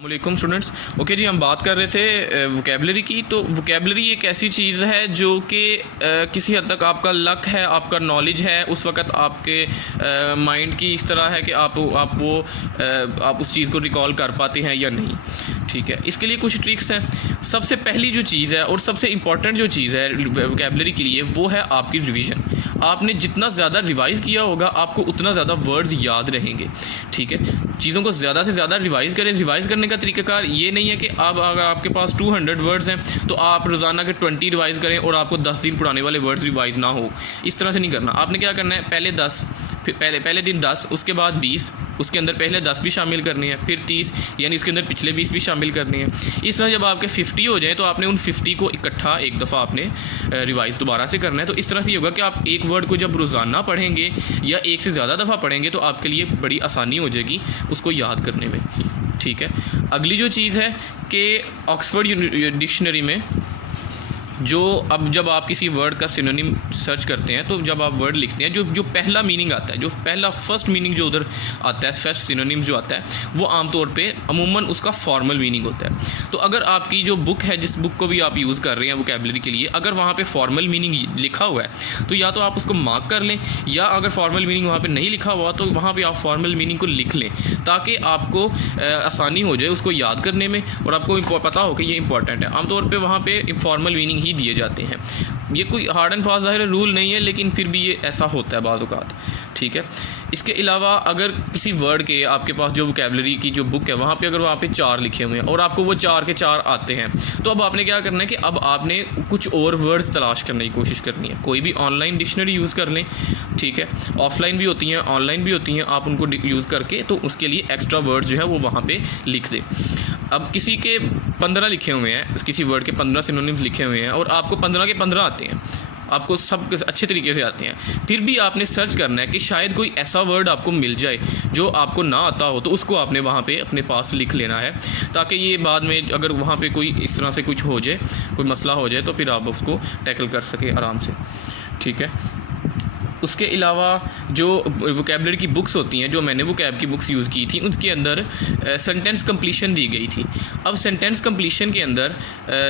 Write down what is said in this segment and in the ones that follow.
वालेकुम students. Okay जी, हम बात कर रहे थे वोकेबलरी की। तो वोकेबलरी एक ऐसी चीज़ है जो कि किसी हद तक आपका लक है, आपका नॉलेज है, उस वक्त आपके माइंड की इस तरह है कि आप उस चीज़ को रिकॉल कर पाते हैं या नहीं। ठीक है, इसके लिए कुछ ट्रिक्स हैं। सबसे पहली जो चीज़ है और सबसे इम्पॉर्टेंट जो चीज़ है वोकेबलरी के लिए वो है आपकी रिवीजन। आपने जितना ज़्यादा रिवाइज़ किया होगा आपको उतना ज़्यादा वर्ड्स याद रहेंगे। ठीक है, चीज़ों को ज़्यादा से ज़्यादा रिवाइज़ करें। रिवाइज़ करने का तरीकाकार ये नहीं है कि अब अगर आपके पास 200 वर्ड्स हैं तो आप रोज़ाना के 20 रिवाइज़ करें और आपको 10 दिन पुराने वाले वर्ड्स रिवाइज़ ना हो। इस तरह से नहीं करना। आपने क्या करना है, पहले 10, फिर पहले दिन 10, उसके बाद 20, उसके अंदर पहले 10 भी शामिल करने हैं, फिर 30, यानी इसके अंदर पिछले 20 भी शामिल करने हैं। इस तरह जब आपके 50 हो जाए तो आपने उन 50 को इकट्ठा एक दफ़ा आपने रिवाइज़ दोबारा से करना है। तो इस तरह से ये होगा कि आप एक वर्ड को जब रोज़ाना पढ़ेंगे या एक से ज़्यादा दफ़ा पढ़ेंगे तो आपके लिए बड़ी आसानी हो जाएगी उसको याद करने में। ठीक है, अगली जो चीज़ है कि ऑक्सफोर्ड डिक्शनरी में अब जब आप किसी वर्ड का सिनोनिम सर्च करते हैं तो जब आप वर्ड लिखते हैं जो पहला मीनिंग आता है, जो पहला फर्स्ट मीनिंग जो उधर आता है, फर्स्ट सिनोनिम जो आता है वो आमतौर पे अमूमन उसका फॉर्मल मीनिंग होता है। तो अगर आपकी जो बुक है, जिस बुक को भी आप यूज़ कर रहे हैं वोकेबलरी के लिए, अगर वहाँ पे फॉर्मल मीनिंग लिखा हुआ है तो या तो आप उसको मार्क कर लें, या अगर फॉर्मल मीनिंग वहाँ पर नहीं लिखा हुआ तो वहाँ पर आप फॉर्मल मीनिंग को लिख लें ताकि आपको आसानी हो जाए उसको याद करने में और आपको पता हो कि ये इंपॉर्टेंट है। आमतौर पर वहाँ पर फॉर्मल मीनिंग ही दिए जाते हैं। ये कोई हार्ड एंड फास्ट ज़ाहिर रूल नहीं है, लेकिन फिर भी ये ऐसा होता है बाज़ औक़ात। ठीक है, इसके अलावा अगर किसी वर्ड के आपके पास जो वोकेबलरी की जो बुक है वहाँ पे अगर वहाँ पे 4 लिखे हुए हैं और आपको वो 4 के 4 आते हैं तो अब आपने क्या करना है कि अब आपने कुछ और वर्ड्स तलाश करने की कोशिश करनी है। कोई भी ऑनलाइन डिक्शनरी यूज़ कर लें। ठीक है, ऑफलाइन भी होती हैं, ऑनलाइन भी होती हैं, आप उनको यूज़ करके तो उसके लिए एक्स्ट्रा वर्ड्स जो है वो वहाँ पर लिख दें। अब किसी के 15 लिखे हुए हैं, किसी वर्ड के 15 सिनोनिम्स लिखे हुए हैं और आपको 15 के 15 आते हैं, आपको सब अच्छे तरीके से आते हैं, फिर भी आपने सर्च करना है कि शायद कोई ऐसा वर्ड आपको मिल जाए जो आपको ना आता हो, तो उसको आपने वहाँ पे अपने पास लिख लेना है ताकि ये बाद में अगर वहाँ पे कोई इस तरह से कुछ हो जाए, कोई मसला हो जाए तो फिर आप उसको टैकल कर सकें आराम से। ठीक है, उसके अलावा जो वोकेबलरी की बुक्स होती हैं, जो मैंने वोकैब की बुक्स यूज़ की थी, उसके अंदर सेंटेंस कंप्लीशन दी गई थी। अब सेंटेंस कंप्लीशन के अंदर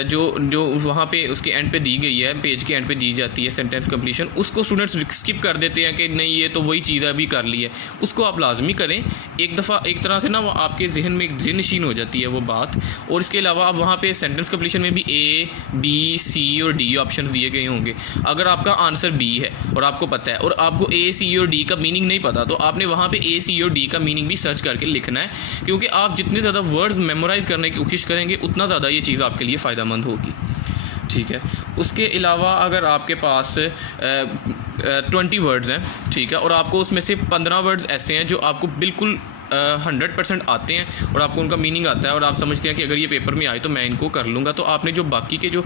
जो वहाँ पे उसके एंड पे दी गई है, पेज के एंड पे दी जाती है सेंटेंस कंप्लीशन, उसको स्टूडेंट्स स्किप कर देते हैं कि नहीं ये तो वही चीज़ अभी कर ली है। उसको आप लाजमी करें एक दफ़ा, एक तरह से ना वो आपके जहन में एक नशीन हो जाती है वो बात। और इसके अलावा अब वहाँ पर सेंटेंस कंप्लीशन में भी A, B, C और D ऑप्शन दिए गए होंगे। अगर आपका आंसर B है और आपको पता है और आपको A, C और D का मीनिंग नहीं पता तो आपने वहाँ पे A, C और D का मीनिंग भी सर्च करके लिखना है, क्योंकि आप जितने ज़्यादा वर्ड्स मेमोराइज़ करने की कोशिश करेंगे उतना ज़्यादा ये चीज़ आपके लिए फ़ायदेमंद होगी। ठीक है, उसके अलावा अगर आपके पास 20 वर्ड्स हैं, ठीक है, और आपको उसमें से 15 वर्ड्स ऐसे हैं जो आपको बिल्कुल 100% आते हैं और आपको उनका मीनिंग आता है और आप समझते हैं कि अगर ये पेपर में आए तो मैं इनको कर लूँगा, तो आपने जो बाकी के जो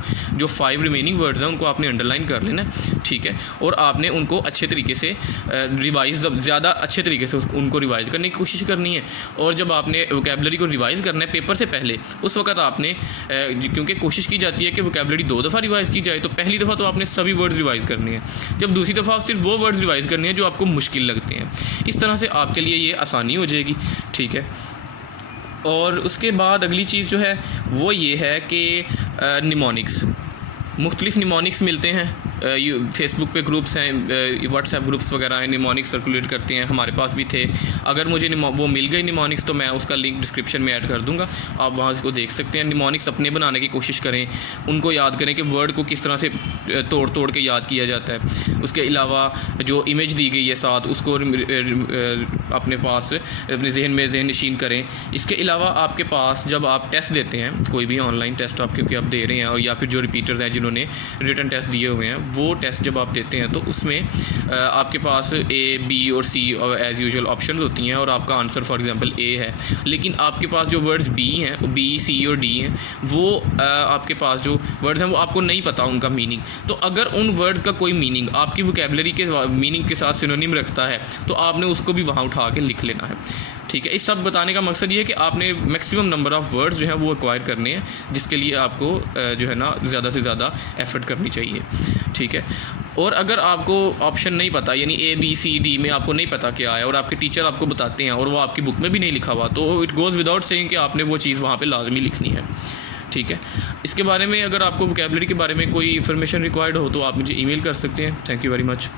5 रिमेनिंग वर्ड्स हैं उनको आपने अंडरलाइन कर लेना है। ठीक है, और आपने उनको अच्छे तरीके से रिवाइज़, ज़्यादा अच्छे तरीके से उनको रिवाइज़ करने की कोशिश करनी है। और जब आपने वोकेबलरी को रिवाइज़ करना है पेपर से पहले, उस वक्त आपने क्योंकि कोशिश की जाती है कि वोकेबलरी 2 दफ़ा रिवाइज़ की जाए, तो पहली दफ़ा तो आपने सभी वर्ड्स रिवाइज़ करने हैं, जब दूसरी दफ़ा सिर्फ वो वर्ड्स रिवाइज़ करने हैं जो आपको मुश्किल लगते हैं। इस तरह से आपके लिए ये आसानी हो जाएगी। ठीक है, और उसके बाद अगली चीज़ जो है वो ये है कि निमोनिक्स, मुख्तलिफ निमोनिक्स मिलते हैं। फेसबुक पे ग्रुप्स हैं, व्हाट्सएप ग्रुप्स वगैरह हैं, निमोनिक्स सर्कुलेट करते हैं, हमारे पास भी थे। अगर मुझे वो मिल गई निमोनिक्स तो मैं उसका लिंक डिस्क्रिप्शन में ऐड कर दूंगा, आप वहाँ उसको देख सकते हैं। निमोनिक्स अपने बनाने की कोशिश करें, उनको याद करें कि वर्ड को किस तरह से तोड़ के याद किया जाता है। उसके अलावा जो इमेज दी गई है साथ, उसको अपने पास अपने जहन नशीन करें। इसके अलावा आपके पास जब आप टेस्ट देते हैं, कोई भी ऑनलाइन टेस्ट आप क्योंकि आप दे रहे हैं, और या फिर जो रिपीटर्स हैं जिन्होंने रिटन टेस्ट दिए हुए हैं, वो टेस्ट जब आप देते हैं तो उसमें आपके पास A, B और C एज़ यूजुअल ऑप्शंस होती हैं और आपका आंसर फॉर एग्जांपल A है, लेकिन आपके पास जो वर्ड्स B हैं, B, C और D हैं, वो आपके पास जो वर्ड्स हैं वो आपको नहीं पता उनका मीनिंग। तो अगर उन वर्ड्स का कोई मीनिंग आपकी वोकेबलरी के मीनिंग के साथ सिनोनिम रखता है तो आपने उसको भी वहाँ उठा के लिख लेना है। ठीक है, इस सब बताने का मकसद ये है कि आपने मैक्सिमम नंबर ऑफ़ वर्ड्स जो हैं वो एक्वायर करने हैं, जिसके लिए आपको जो है ना ज़्यादा से ज़्यादा एफर्ट करनी चाहिए। ठीक है, और अगर आपको ऑप्शन नहीं पता, यानी ABCD में आपको नहीं पता क्या है और आपके टीचर आपको बताते हैं और वो आपकी बुक में भी नहीं लिखा हुआ, तो इट गोज़ विदाउट सेइंग कि आपने वो चीज़ वहाँ पे लाजमी लिखनी है। ठीक है, इसके बारे में अगर आपको वोकैबुलरी के बारे में कोई इन्फॉर्मेशन रिक्वायर्ड हो तो आप मुझे ईमेल कर सकते हैं। Thank you very much.